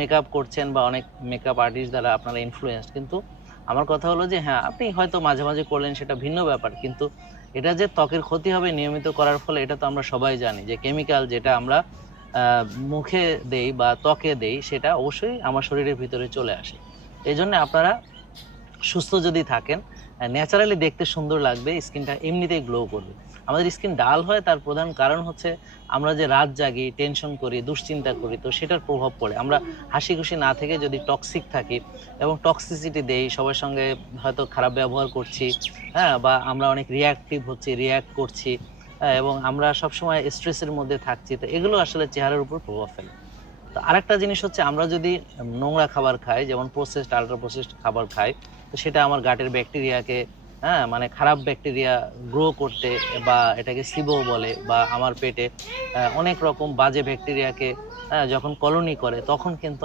Makeup করছেন বা অনেক মেকআপ আর্টিস্ট দ্বারা আপনারা ইনফ্লুয়েন্সড, কিন্তু আমার কথা হলো যে হ্যাঁ, আপনি হয়তো মাঝে মাঝে করলেন, সেটা ভিন্ন ব্যাপার, কিন্তু এটা যে ত্বকের ক্ষতি হবে নিয়মিত করার ফলে, এটা তো আমরা সবাই জানি যে কেমিক্যাল যেটা আমরা মুখে দেই বা ত্বকে দেই, সেটা অবশ্যই আমার শরীরের ভিতরে চলে আসে। এজন্য আপনারা সুস্থ যদি থাকেন, ন্যাচারালি দেখতে সুন্দর লাগবে, স্কিনটা এমনিতেই গ্লো করবে। আমাদের স্কিন ডাল হয়, তার প্রধান কারণ হচ্ছে আমরা যে রাত জাগি, টেনশন করি, দুশ্চিন্তা করি, তো সেটার প্রভাব পড়ে। আমরা হাসি খুশি না থেকে যদি টক্সিক থাকি এবং টক্সিসিটি দেই, সবার সঙ্গে হয়তো খারাপ ব্যবহার করছি, হ্যাঁ? বা আমরা অনেক রিঅ্যাক্টিভ হচ্ছি, রিঅ্যাক্ট করছি, হ্যাঁ? এবং আমরা সবসময় স্ট্রেসের মধ্যে থাকছি। তো এগুলো আসলে চেহারার উপর প্রভাব ফেলে। তো আরেকটা জিনিস হচ্ছে, আমরা যদি নোংরা খাবার খাই, যেমন প্রসেসড, আল্ট্রা প্রসেসড খাবার খাই, তো সেটা আমার গাটের ব্যাকটেরিয়াকে, হ্যাঁ, মানে খারাপ ব্যাকটেরিয়া গ্রো করতে, বা এটাকে সিবো বলে, বা আমার পেটে অনেক রকম বাজে ব্যাকটেরিয়াকে, হ্যাঁ, যখন কলোনি করে তখন কিন্তু